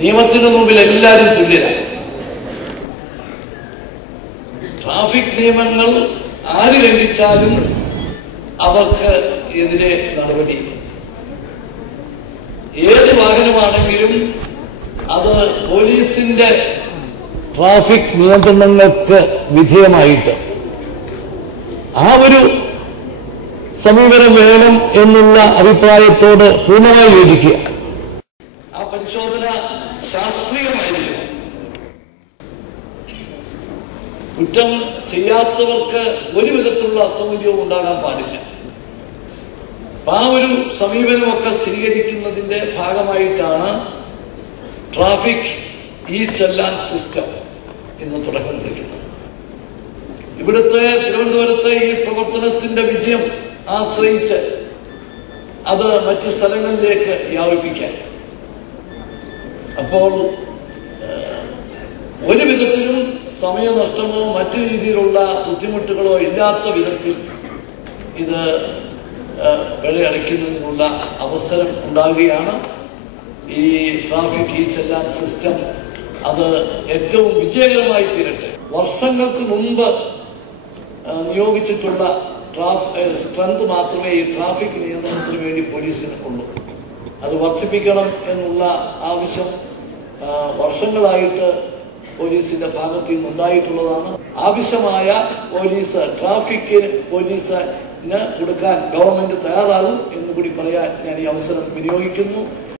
നിയമത്തിന് മുമ്പിൽ എല്ലാവരും തുല്യരാണ്. ട്രാഫിക് നിയമങ്ങൾ ആര് ലംഘിച്ചാലും അവർക്ക് എതിരെ നടപടി. ഏത് വാഹനമാണെങ്കിലും അത് പോലീസിന്റെ ട്രാഫിക് നിയന്ത്രണങ്ങൾക്ക് വിധേയമായിട്ട് ആ ഒരു സമീപനം വേണം എന്നുള്ള അഭിപ്രായത്തോട് പൂർണ്ണമായി യോജിക്കുക. ആ പരിശോധന ശാസ്ത്രീയമായിരിക്കണം. കുറ്റം ചെയ്യാത്തവർക്ക് ഒരു വിധത്തിലുള്ള അസൗകര്യവും ഉണ്ടാകാൻ പാടില്ല. ആ ഒരു സമീപനമൊക്കെ സ്വീകരിക്കുന്നതിന്റെ ഭാഗമായിട്ടാണ് ട്രാഫിക് ഇ ചെല്ലാൻ സിസ്റ്റം ഇന്ന് തുടക്കം കുറിക്കുന്നത്. ഇവിടുത്തെ തിരുവനന്തപുരത്തെ ഈ പ്രവർത്തനത്തിന്റെ വിജയം ആശ്രയിച്ച് അത് മറ്റു സ്ഥലങ്ങളിലേക്ക് വ്യാപിപ്പിക്കാൻ. അപ്പോൾ ഒരു വിധത്തിലും സമയനഷ്ടമോ മറ്റു രീതിയിലുള്ള ബുദ്ധിമുട്ടുകളോ ഇല്ലാത്ത വിധത്തിൽ ഇത് പിഴയടയ്ക്കുന്നതിനുള്ള അവസരം ഉണ്ടാകുകയാണ്. ഈ ട്രാഫിക് ഇ ചെല്ലാൻ സിസ്റ്റം അത് ഏറ്റവും വിജയകരമായി തീരട്ടെ. വർഷങ്ങൾക്ക് മുമ്പ് നിയോഗിച്ചിട്ടുള്ള സ്ട്രെങ്ത് മാത്രമേ ഈ ട്രാഫിക് നിയന്ത്രണത്തിന് വേണ്ടി പോലീസിന് ഉള്ളൂ. അത് വർദ്ധിപ്പിക്കണം എന്നുള്ള ആവശ്യം വർഷങ്ങളായിട്ട് പോലീസിന്റെ ഭാഗത്ത് നിന്ന് ഉണ്ടായിട്ടുള്ളതാണ്. ആവശ്യമായ ട്രാഫിക് പോലീസിന് കൊടുക്കാൻ ഗവൺമെന്റ് തയ്യാറാകും എന്നുകൂടി പറയാൻ ഞാൻ ഈ അവസരം വിനിയോഗിക്കുന്നു.